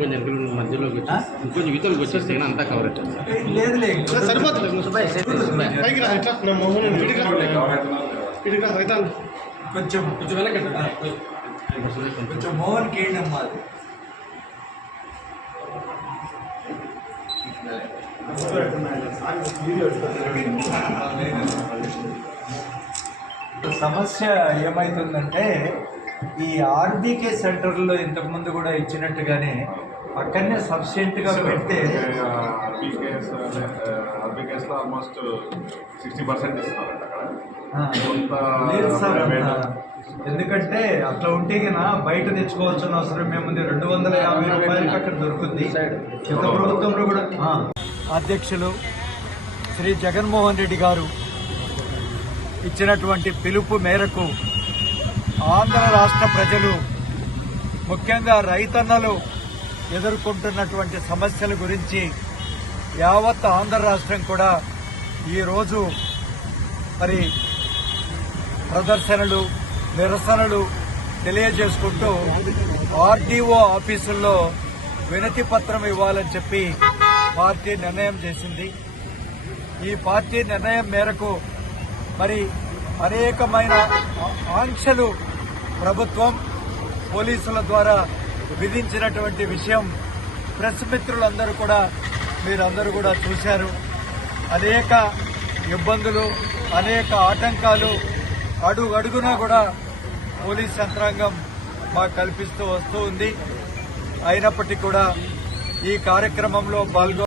ఇంకొంచెం పిల్లలు మధ్యలోకి వచ్చి ఇంకొంచెం ఇతరులకు వచ్చేస్తే కానీ అంతా కవర్ అవుతుంది సరిపోతుంది. పైకి రా ఇట్లా. కొంచెం కొంచెం వెళ్ళకండి కొంచెం మోహన్ కేయండి అమ్మా అది? సమస్య ఏమైతుందంటే ఈ ఆర్బీకే సెంటర్లో ఇంతకుముందు కూడా ఇచ్చినట్టుగానే పక్కనే సఫిషియెంట్గా పెడితే ఆర్బీకేస్లో ఆల్మోస్ట్ సిక్స్టీ పర్సెంట్ ఎందుకంటే అట్లా ఉంటే బయట తెచ్చుకోవాల్సిన అవసరం ఏముంది? రెండు వందల యాభై రూపాయలకి అక్కడ దొరుకుతుంది గత ప్రభుత్వంలో కూడా. అధ్యక్షులు శ్రీ జగన్మోహన్ రెడ్డి గారు ఇచ్చినటువంటి పిలుపు మేరకు ఆంధ్ర రాష్ట్ర ప్రజలు ముఖ్యంగా రైతన్నలు ఎదుర్కొంటున్నటువంటి సమస్యల గురించి యావత్ ఆంధ్ర రాష్ట్రం కూడా ఈరోజు మరి ప్రదర్శనలు నిరసనలు తెలియజేసుకుంటూ ఆర్డీఓ ఆఫీసుల్లో వినతి పత్రం ఇవ్వాలని చెప్పి పార్టీ నిర్ణయం చేసింది. ఈ పార్టీ నిర్ణయం మేరకు మరి అనేకమైన ఆంక్షలు ప్రభుత్వం పోలీసుల ద్వారా విధించినటువంటి విషయం ప్రెస్ మిత్రులందరూ కూడా మీరందరూ కూడా చూశారు. అనేక ఇబ్బందులు అనేక ఆటంకాలు అడుగు అడుగునా కూడా పోలీస్ యంత్రాంగం మాకు కల్పిస్తూ వస్తూ ఉంది. అయినప్పటికీ కూడా ఈ కార్యక్రమంలో పాల్గొ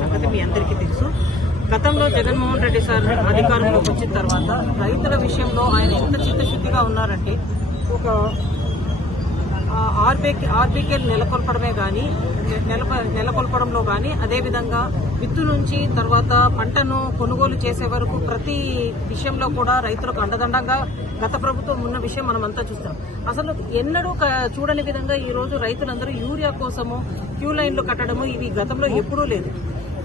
సంగతి మీ అందరికీ తెలుసు. గతంలో జగన్మోహన్ రెడ్డి సార్ అధికారంలోకి వచ్చిన తర్వాత రైతుల విషయంలో ఆయన ఎంత చిత్తశుద్ధిగా ఉన్నారంటే ఒక ఆర్బీకే ఆర్బీకే నెలకొల్పడమే కానీ నెలప నెలకొల్పడంలో కానీ అదేవిధంగా విత్తు నుంచి తర్వాత పంటను కొనుగోలు చేసే వరకు ప్రతి విషయంలో కూడా రైతులకు అండదండంగా గత ప్రభుత్వం ఉన్న విషయం మనమంతా చూస్తాం. అసలు ఎన్నడూ క- చూడని విధంగా ఈ రోజు రైతులందరూ యూరియా కోసము క్యూ లైన్లు కట్టడము ఇవి గతంలో ఎప్పుడూ లేదు.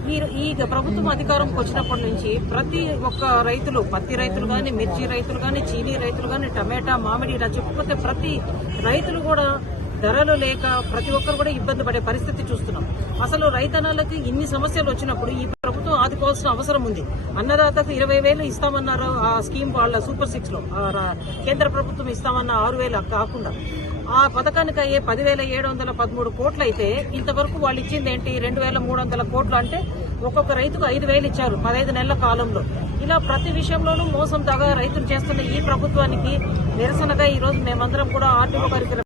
మీరు ఈ ప్రభుత్వం అధికారంకి వచ్చినప్పటి నుంచి ప్రతి ఒక్క రైతులు పత్తి రైతులు కానీ మిర్చి రైతులు కానీ చీనీ రైతులు కానీ టమాటా మామిడి ఇలా చెప్పుకుంటే ప్రతి రైతులు కూడా ధరలు లేక ప్రతి ఒక్కరు కూడా ఇబ్బంది పడే పరిస్థితి చూస్తున్నాం. అసలు రైతన్నలకి ఇన్ని సమస్యలు వచ్చినప్పుడు ఈ ప్రభుత్వం ఆదుకోవాల్సిన అవసరం ఉంది. అన్నదాతకు ఇరవై వేలు ఇస్తామన్నారు ఆ స్కీమ్ వాళ్ళ సూపర్ సిక్స్లో. కేంద్ర ప్రభుత్వం ఇస్తామన్న ఆరు వేలు కాకుండా. ఆ పథకానికి అయ్యే పదివేల ఏడు వందల పదమూడు కోట్లు అయితే ఇంతవరకు వాళ్ళు ఇచ్చింది ఏంటి? రెండు వేల మూడు వందల కోట్లు అంటే ఒక్కొక్క రైతుకు ఐదు వేలు ఇచ్చారు పదహైదు నెలల కాలంలో. ఇలా ప్రతి విషయంలోనూ మోసం తగా రైతులు చేస్తున్న ఈ ప్రభుత్వానికి నిరసనగా ఈ రోజు మేమందరం కూడా ఆర్థిక పరికరం